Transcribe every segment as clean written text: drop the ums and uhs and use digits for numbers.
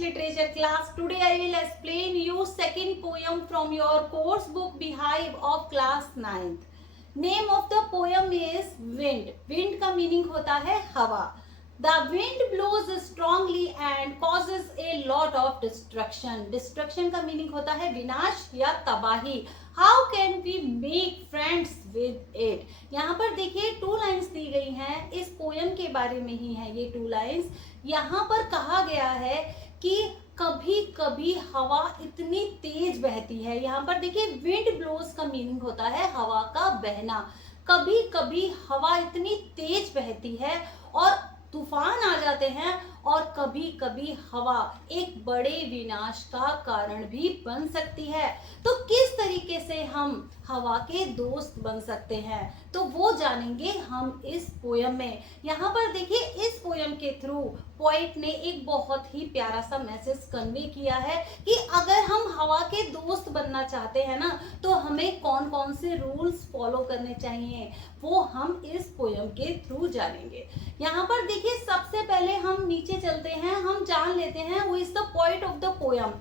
Literature class. Today I will explain you second poem from your course book Beehive of class 9th. Name of the poem is Wind. Wind का meaning होता है हवा. The wind blows strongly and causes a lot of destruction. Destruction का meaning होता है विनाश या तबाही. How can we make friends with it? यहाँ पर देखिए 2 लाइन्स दी गई हैं. इस पोयम के बारे में ही है ये 2 लाइन्स. यहाँ पर कहा गया है कि कभी कभी हवा इतनी तेज बहती है. यहाँ पर देखिए विंड ब्लोज का मीनिंग होता है हवा का बहना. कभी कभी हवा इतनी तेज बहती है और तूफान आ जाते हैं और कभी कभी हवा एक बड़े विनाश का कारण भी बन सकती है. तो किस तरीके से हम हवा के दोस्त बन सकते हैं तो वो जानेंगे हम इस पोयम में. यहाँ पर देखिए इस पोयम के थ्रू पोएट ने एक बहुत ही प्यारा सा मैसेज कन्वे किया है कि अगर हम हवा के दोस्त बनना चाहते हैं ना तो हमें कौन कौन से रूल्स फॉलो करने चाहिए वो हम इस पोयम के थ्रू जानेंगे. यहाँ पर देखिए सबसे पहले हम नीचे चलते हैं. हम जान लेते हैं who is the poet of the poem.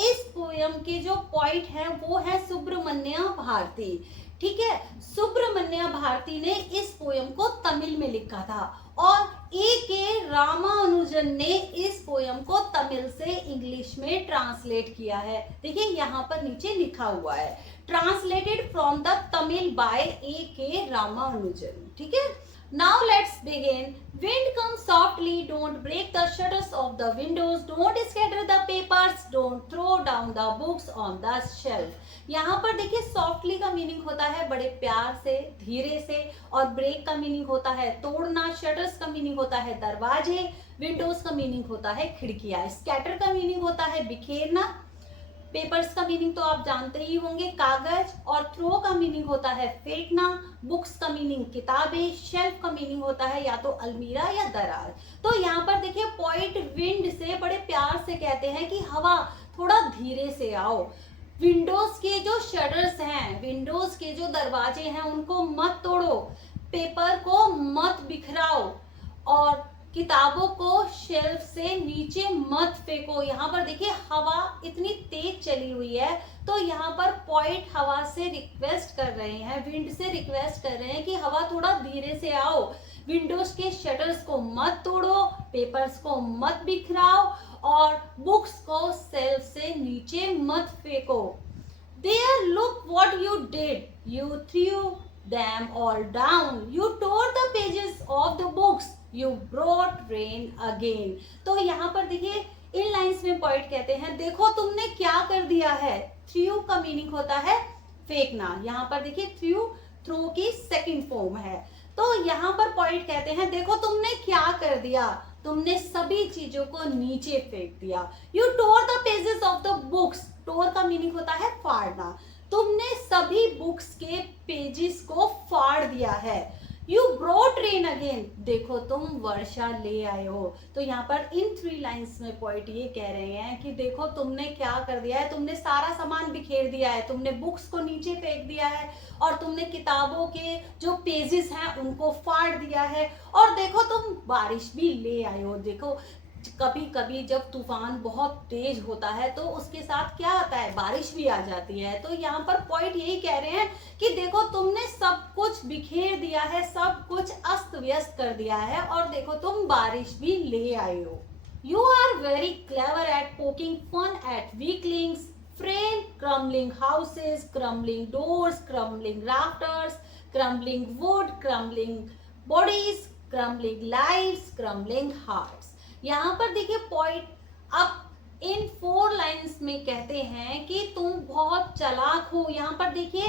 इस पोयम के जो पोएट हैं वो है सुब्रमण्य भारती. ठीक है, सुब्रमण्य भारती ने इस पोयम को तमिल में लिखा था और A.K. रामानुजन ने इस पोयम को तमिल से इंग्लिश में ट्रांसलेट किया है. देखिए यहाँ पर नीचे लिखा हुआ है translated from the Tamil by A.K. Ramanujan. ठीक है, now let's begin. Wind comes softly, don't break the shutters of the windows, don't scatter the papers, don't throw down the books on the shelf. यहाँ पर देखिए softly का meaning होता है बड़े प्यार से, धीरे से, और break का मीनिंग होता है तोड़ना, shutters का मीनिंग होता है दरवाजे, windows का मीनिंग होता है खिड़कियां, scatter का मीनिंग होता है बिखेरना, पेपर्स का मीनिंग तो आप जानते ही होंगे कागज, और थ्रो का मीनिंग होता है फेंकना, बुक्स का मीनिंग किताबें, शेल्फ का मीनिंग होता है या तो अलमीरा या दरार. तो यहाँ पर देखिए पॉइंट विंड से बड़े प्यार से कहते हैं कि हवा थोड़ा धीरे से आओ. विंडोज के जो शटर्स हैं, विंडोज के जो दरवाजे हैं उनको मत तोड़ो, पेपर को मत बिखराओ और किताबों को शेल्फ से नीचे मत फेंको. यहाँ पर देखिए हवा इतनी तेज चली हुई है तो यहाँ पर पॉइंट हवा से रिक्वेस्ट कर रहे हैं, विंड से रिक्वेस्ट कर रहे हैं कि हवा थोड़ा धीरे से आओ, विंडोज के शटर्स को मत तोड़ो, पेपर्स को मत बिखराओ और बुक्स को शेल्फ से नीचे मत फेंको. There, look what you did. You threw them all down. You tore the pages of the books. You brought rain again. तो यहाँ पर देखिए इन लाइंस में पॉइंट कहते हैं देखो तुमने क्या कर दिया है. थ्रू का मीनिंग होता है फेंकना. यहाँ पर देखिए थ्रो की सेकंड फॉर्म है. तो यहाँ पर पॉइंट कहते हैं देखो तुमने क्या कर दिया, तुमने सभी चीजों को नीचे फेंक दिया. You tore the pages of the books. Tore का मीनिंग होता है फाड़ना. तुमने सभी बुक्स के पेजेस को फाड़ दिया है. You brought rain again. देखो तुम वर्षा ले आए हो. तो यहाँ पर इन 3 लाइन्स में पॉइंट ये कह रहे हैं कि देखो तुमने क्या कर दिया है, तुमने सारा सामान बिखेर दिया है, तुमने बुक्स को नीचे फेंक दिया है और तुमने किताबों के जो पेजेस हैं उनको फाड़ दिया है और देखो तुम बारिश भी ले आए हो. देखो कभी कभी जब तूफान बहुत तेज होता है तो उसके साथ क्या आता है, बारिश भी आ जाती है. तो यहाँ पर पॉइंट यही कह रहे हैं कि देखो तुमने सब कुछ बिखेर दिया है, सब कुछ अस्त व्यस्त कर दिया है और देखो तुम बारिश भी ले आए हो. You are very clever at poking fun at weaklings, frail crumbling houses, crumbling doors, crumbling rafters, crumbling wood, crumbling bodies, crumbling lives, crumbling hearts. यहाँ पर देखिए पॉइंट अब इन 4 लाइन्स में कहते हैं कि तुम बहुत चालाक हो. यहाँ पर देखिए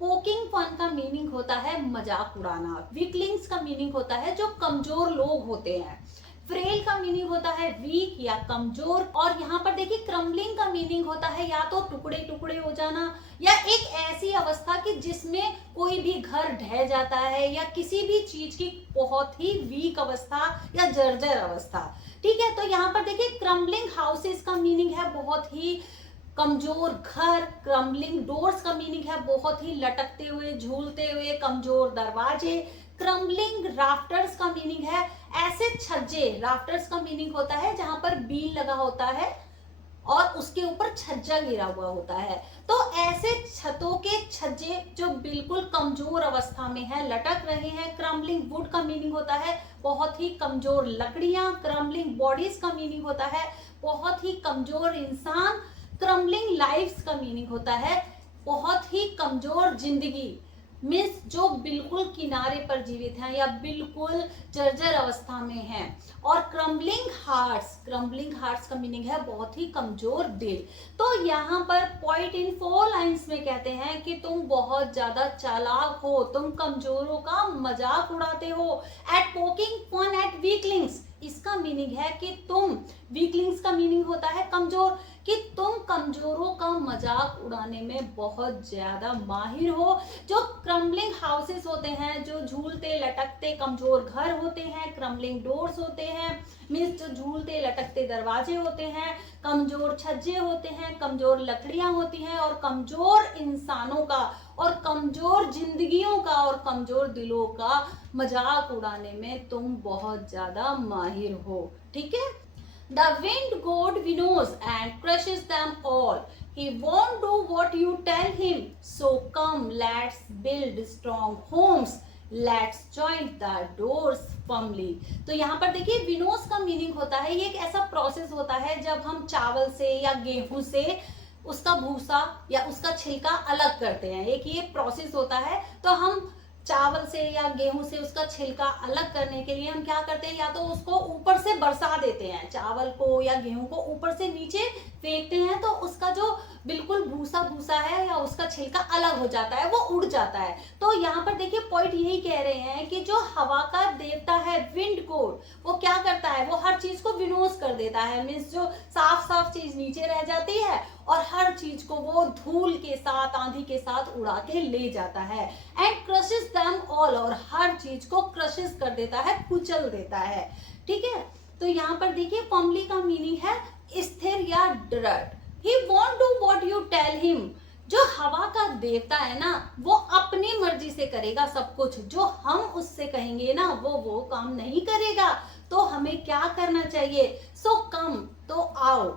पोकिंग फन का मीनिंग होता है मजाक उड़ाना, वीकलिंग्स का मीनिंग होता है जो कमजोर लोग होते हैं, फ्रेल का मीनिंग होता है वीक या कमजोर, और यहाँ पर देखिए क्रम्बलिंग का मीनिंग होता है या तो टुकड़े टुकड़े हो जाना या एक ऐसी अवस्था कि जिसमें कोई भी घर ढह जाता है या किसी भी चीज की बहुत ही वीक अवस्था या जर्जर अवस्था. ठीक है, तो यहाँ पर देखिए क्रम्बलिंग हाउसेस का मीनिंग है बहुत ही कमजोर घर, क्रम्बलिंग डोर्स का मीनिंग है बहुत ही लटकते हुए झूलते हुए कमजोर दरवाजे, क्रम्बलिंग राफ्टर्स का मीनिंग है ऐसे छज्जे, राफ्टर्स का मीनिंग होता है जहां पर बीन लगा होता है और उसके ऊपर छज्जा गिरा हुआ होता है। तो ऐसे छतों के छज्जे जो बिल्कुल कमजोर अवस्था में है, लटक रहे हैं। क्रम्बलिंग वुड का मीनिंग होता है बहुत ही कमजोर लकड़ियां। क्रम्बलिंग बॉडीज का मीनिंग होता है बहुत ही कमजोर इंसान। क्रम्बलिंग लाइफ्स का मीनिंग होता है बहुत ही कमजोर जिंदगी, मीन्स जो बिल्कुल किनारे पर जीवित हैं या बिल्कुल जर्जर अवस्था में हैं। और क्रम्बलिंग हार्ट्स का मीनिंग है बहुत ही कमजोर दिल। तो यहाँ पर पॉइंट इन 4 लाइंस में कहते हैं कि तुम बहुत ज्यादा चालाक हो, तुम कमजोरों का मजाक उड़ाते हो। At poking fun at weaklings, इसका मीनिंग है कि तुम, वीकलिंग्स का मीनिंग होता है कमजोर, कि तुम कमजोरों का मजाक उड़ाने में बहुत ज्यादा माहिर हो। जो क्रम्बलिंग हाउसेस होते हैं, जो झूलते लटकते कमजोर घर होते हैं, क्रम्बलिंग डोर्स होते हैं, मीन्स जो झूलते लटकते दरवाजे होते हैं, कमजोर छज्जे होते हैं, कमजोर लकड़ियां होती हैं, और कमजोर इंसानों का और कमजोर जिंदगियों का और कमजोर दिलों का मजाक उड़ाने में तुम बहुत ज्यादा माहिर हो। ठीक है। The wind god winnows and crushes them all. He won't do what you tell him. So come, let's build strong homes. Let's join the doors firmly. तो यहाँ पर देखिए विनोस का मीनिंग होता है, ये एक ऐसा प्रोसेस होता है जब हम चावल से या गेहूं से उसका भूसा या उसका छिलका अलग करते हैं। एक ये प्रोसेस होता है। तो हम चावल से या गेहूं से उसका छिलका अलग करने के लिए हम क्या करते हैं, या तो उसको ऊपर से बरसा देते हैं, चावल को या गेहूं को ऊपर से नीचे फेंकते हैं, तो उसका जो बिल्कुल भूसा भूसा है या उसका छिलका अलग हो जाता है, वो उड़ जाता है। तो यहाँ पर देखिए पॉइंट यही कह रहे हैं कि जो हवा का देवता है विंड गॉड, वो क्या करता है, वो हर चीज को विनोद कर देता है। मीन्स जो साफ साफ चीज नीचे रह जाती है और हर चीज को वो धूल के साथ, आंधी के साथ उड़ा के ले जाता है। एंड क्रशेस देम ऑल, और हर चीज को क्रशेस कर देता है, कुचल देता है। ठीक है। तो यहाँ पर देखिए फर्मली का मीनिंग है स्थिर या दृढ़। He won't do what you tell him. जो हवा का देवता है ना, वो अपनी मर्जी से करेगा सब कुछ। जो हम उससे कहेंगे ना, वो काम नहीं करेगा। तो हमें क्या करना चाहिए? So come, तो आओ।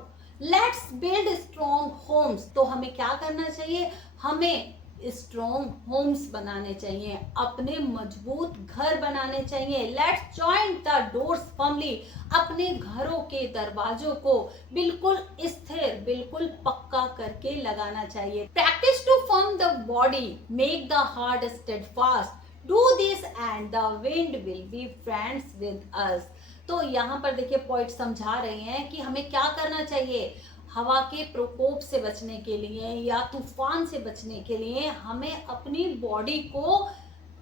Let's build strong homes. तो हमें क्या करना चाहिए? हमें स्ट्रॉन्ग होम्स बनाने चाहिए, अपने मजबूत घर बनाने चाहिए। Let's join the doors firmly, अपने घरों के दरवाजों को बिल्कुल स्थिर, बिल्कुल पक्का करके लगाना चाहिए। Practice to firm the body, make the heart steadfast, do this and the wind will be friends with us. तो यहाँ पर देखिए पॉइंट समझा रहे हैं कि हमें क्या करना चाहिए। हवा के प्रकोप से बचने के लिए या तूफान से बचने के लिए हमें अपनी बॉडी को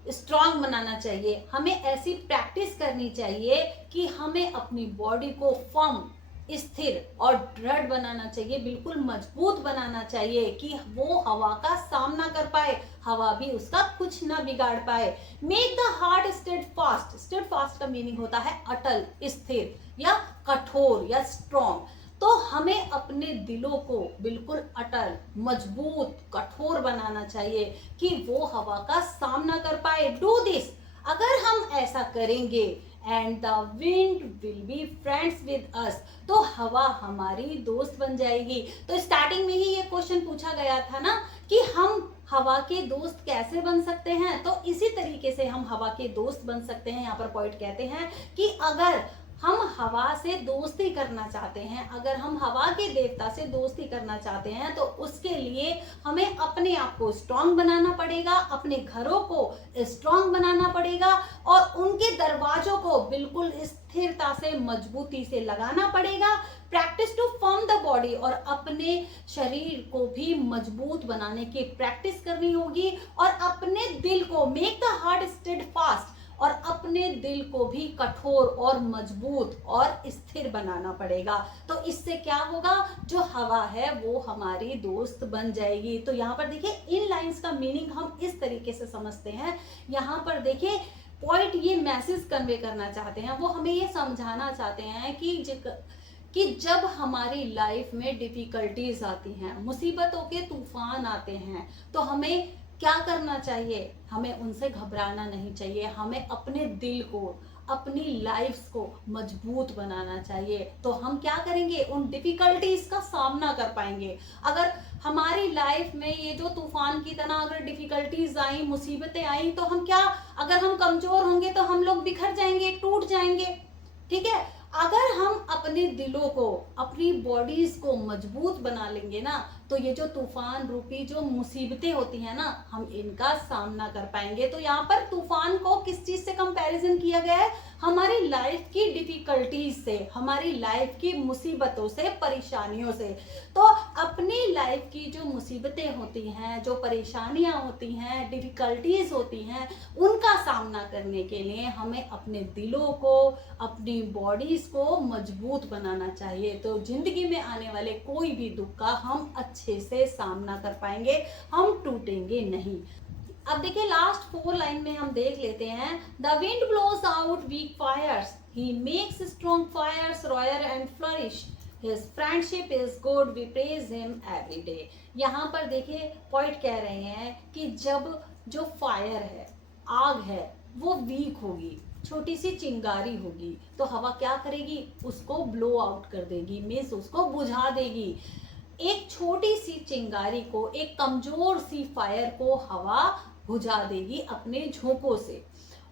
स्ट्रांग बनाना चाहिए। हमें ऐसी प्रैक्टिस करनी चाहिए कि हमें अपनी बॉडी को फर्म, स्थिर और दृढ़ बनाना चाहिए, बिल्कुल मजबूत बनाना चाहिए कि वो हवा का सामना कर पाए, हवा भी उसका कुछ ना बिगाड़ पाए। Make the heart steadfast, steadfast का मीनिंग होता है अटल, स्थिर या कठोर या स्ट्रॉन्ग। तो हमें अपने दिलों को बिल्कुल अटल, मजबूत, कठोर बनाना चाहिए कि वो हवा का सामना कर पाए। डू दिस, अगर हम ऐसा करेंगे, and the wind will be friends with us, तो हवा हमारी दोस्त बन जाएगी। तो स्टार्टिंग में ही ये क्वेश्चन पूछा गया था ना कि हम हवा के दोस्त कैसे बन सकते हैं। तो इसी तरीके से हम हवा के दोस्त बन सकते हैं। यहाँ पर पॉइंट कहते हैं कि अगर हम हवा से दोस्ती करना चाहते हैं, अगर हम हवा के देवता से दोस्ती करना चाहते हैं, तो उसके लिए हमें अपने आप को स्ट्रांग बनाना पड़ेगा, अपने घरों को स्ट्रांग बनाना पड़ेगा और उनके दरवाजों को बिल्कुल स्थिरता से, मजबूती से लगाना पड़ेगा। Practice to firm the body, और अपने शरीर को भी मजबूत बनाने की प्रैक्टिस करनी होगी। और अपने दिल को, मेक द हार्ट स्टेडफास्ट, और अपने दिल को भी कठोर और मजबूत और स्थिर बनाना पड़ेगा। तो इससे क्या होगा, जो हवा है वो हमारी दोस्त बन जाएगी। तो यहाँ पर देखिए इन लाइंस का मीनिंग हम इस तरीके से समझते हैं। यहाँ पर देखिए पॉइंट ये मैसेज कन्वे करना चाहते हैं, वो हमें ये समझाना चाहते हैं कि जब हमारी लाइफ में डिफिकल्टीज आती हैं, मुसीबतों के तूफान आते हैं, तो हमें क्या करना चाहिए? हमें उनसे घबराना नहीं चाहिए, हमें अपने दिल को, अपनी लाइफ्स को मजबूत बनाना चाहिए। तो हम क्या करेंगे? उन डिफिकल्टीज का सामना कर पाएंगे। अगर हमारी लाइफ में ये जो तूफान की तरह अगर डिफिकल्टीज आई, मुसीबतें आई, तो हम क्या, अगर हम कमजोर होंगे तो हम लोग बिखर जाएंगे, टूट जाएंगे। ठीक है, अगर हम अपने दिलों को, अपनी बॉडीज को मजबूत बना लेंगे ना, तो ये जो तूफान रूपी जो मुसीबतें होती हैं ना, हम इनका सामना कर पाएंगे। तो यहाँ पर तूफान को किस चीज से कंपैरिजन किया गया है? हमारी लाइफ की डिफिकल्टीज से, हमारी लाइफ की मुसीबतों से, परेशानियों से। तो अपनी लाइफ की जो मुसीबतें होती हैं, जो परेशानियां होती हैं, डिफिकल्टीज होती हैं, उनका सामना करने के लिए हमें अपने दिलों को, अपनी बॉडीज को मजबूत बनाना चाहिए। तो जिंदगी में आने वाले कोई भी दुख का हम अच्छे से सामना कर पाएंगे, हम टूटेंगे नहीं। अब देखिए लास्ट 4 लाइन में हम देख लेते हैं। The wind blows out weak fires, he makes strong fires roar and flourish, his friendship is good, we praise him every day. यहाँ पर देखिए पॉइंट कह रहे हैं कि जब जो फायर है, आग है, वो वीक होगी, छोटी सी चिंगारी होगी, तो हवा क्या करेगी? उसको ब्लो आउट कर देगी, मीन्स उसको बुझा देगी। एक छोटी सी चिंगारी को, एक कमजोर सी फायर को हवा बुझा देगी अपने झोंकों से।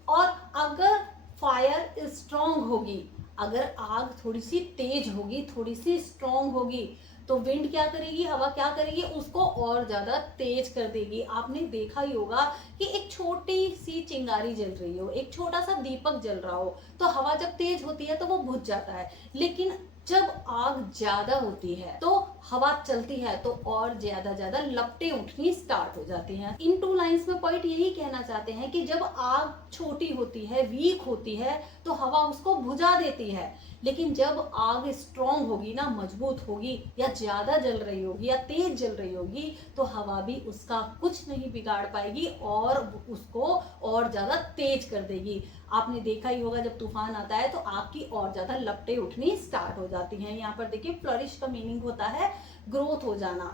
और अगर फायर स्ट्रांग होगी, अगर आग थोड़ी सी तेज होगी, थोड़ी सी स्ट्रांग होगी, तो विंड क्या करेगी, हवा क्या करेगी? उसको और ज्यादा तेज कर देगी। आपने देखा ही होगा कि एक छोटी सी चिंगारी जल रही हो, एक छोटा सा दीपक जल रहा हो, तो हवा जब तेज होती है तो वो बुझ जाता है। लेकिन जब आग ज्यादा होती है तो हवा चलती है तो और ज्यादा लपटें उठनी स्टार्ट हो जाती हैं। इन 2 लाइंस में पॉइंट यही कहना चाहते हैं कि जब आग छोटी होती है, वीक होती है, तो हवा उसको बुझा देती है। लेकिन जब आग स्ट्रांग होगी ना, मजबूत होगी, या ज्यादा जल रही होगी या तेज जल रही होगी, तो हवा भी उसका कुछ नहीं बिगाड़ पाएगी और उसको और ज्यादा तेज कर देगी। आपने देखा ही होगा जब तूफान आता है तो आग की और ज्यादा लपटें उठनी स्टार्ट हो जाती हैं। यहाँ पर देखिए फ्लरिश का मीनिंग होता है ग्रोथ हो जाना।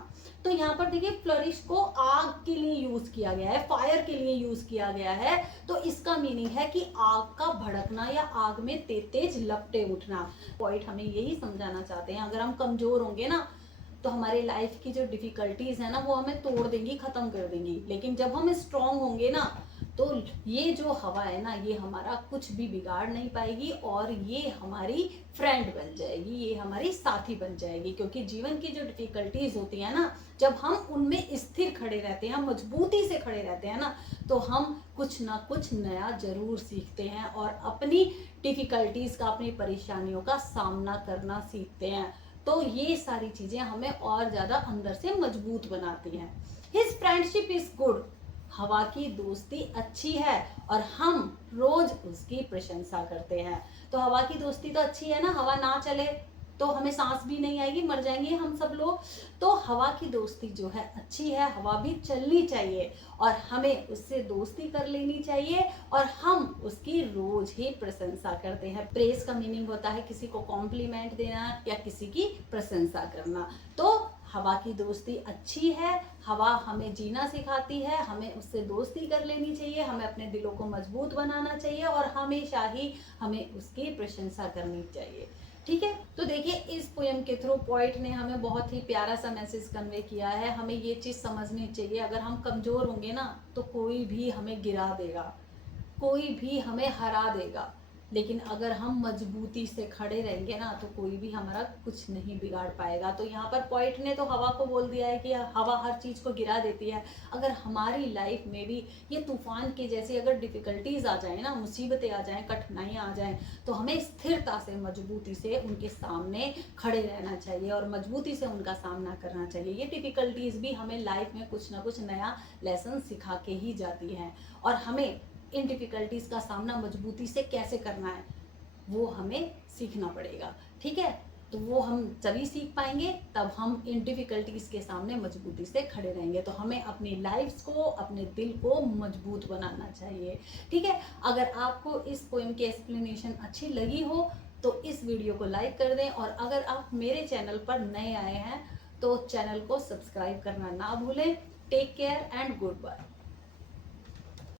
तो यहाँ पर देखिए फ्लरिश को आग के लिए यूज किया गया है, फायर के लिए यूज किया गया है। तो इसका मीनिंग है कि आग का भड़कना या आग में तेज तेज लपटें उठना। पॉइंट हमें यही समझाना चाहते हैं, अगर हम कमजोर होंगे ना, तो हमारी लाइफ की जो डिफिकल्टीज है ना, वो हमें तोड़ देंगी, खत्म कर देंगी। लेकिन जब हम स्ट्रांग होंगे ना, तो ये जो हवा है ना, ये हमारा कुछ भी बिगाड़ नहीं पाएगी और ये हमारी फ्रेंड बन जाएगी, ये हमारी साथी बन जाएगी। क्योंकि जीवन की जो डिफिकल्टीज होती है ना, जब हम उनमें स्थिर खड़े रहते हैं, मजबूती से खड़े रहते हैं ना, तो हम कुछ ना कुछ नया जरूर सीखते हैं और अपनी डिफिकल्टीज का, अपनी परेशानियों का सामना करना सीखते हैं। तो ये सारी चीजें हमें और ज्यादा अंदर से मजबूत बनाती हैं। हिज फ्रेंडशिप इज गुड, हवा की दोस्ती अच्छी है और हम रोज उसकी प्रशंसा करते हैं। तो हवा की दोस्ती तो अच्छी है ना, हवा ना चले तो हमें सांस भी नहीं आएगी, मर जाएंगे हम सब लोग। तो हवा की दोस्ती जो है अच्छी है, हवा भी चलनी चाहिए और हमें उससे दोस्ती कर लेनी चाहिए और हम उसकी रोज ही प्रशंसा करते हैं। प्रेज का मीनिंग होता है किसी को कॉम्प्लीमेंट देना या किसी की प्रशंसा करना। तो हवा की दोस्ती अच्छी है, हवा हमें जीना सिखाती है, हमें उससे दोस्ती कर लेनी चाहिए, हमें अपने दिलों को मजबूत बनाना चाहिए और हमेशा ही हमें उसकी प्रशंसा करनी चाहिए। ठीक है, तो देखिए इस पोएम के थ्रू पोएट ने हमें बहुत ही प्यारा सा मैसेज कन्वे किया है। हमें ये चीज़ समझनी चाहिए, अगर हम कमज़ोर होंगे ना, तो कोई भी हमें गिरा देगा, कोई भी हमें हरा देगा। लेकिन अगर हम मजबूती से खड़े रहेंगे ना, तो कोई भी हमारा कुछ नहीं बिगाड़ पाएगा। तो यहाँ पर पोएट ने तो हवा को बोल दिया है कि हवा हर चीज़ को गिरा देती है। अगर हमारी लाइफ में भी ये तूफान के जैसे अगर डिफ़िकल्टीज आ जाए ना, मुसीबतें आ जाएं, कठिनाइयाँ आ जाएं, तो हमें स्थिरता से, मजबूती से उनके सामने खड़े रहना चाहिए और मजबूती से उनका सामना करना चाहिए। ये डिफ़िकल्टीज भी हमें लाइफ में कुछ ना कुछ नया लेसन सिखा के ही जाती हैं और हमें इन डिफिकल्टीज का सामना मजबूती से कैसे करना है वो हमें सीखना पड़ेगा। ठीक है, तो वो हम तभी सीख पाएंगे तब हम इन डिफिकल्टीज के सामने मजबूती से खड़े रहेंगे। तो हमें अपनी लाइफ को, अपने दिल को मजबूत बनाना चाहिए। ठीक है, अगर आपको इस पोएम की एक्सप्लेनेशन अच्छी लगी हो तो इस वीडियो को लाइक कर दें और अगर आप मेरे चैनल पर नए आए हैं तो चैनल को सब्सक्राइब करना ना भूलें। Take care and good bye.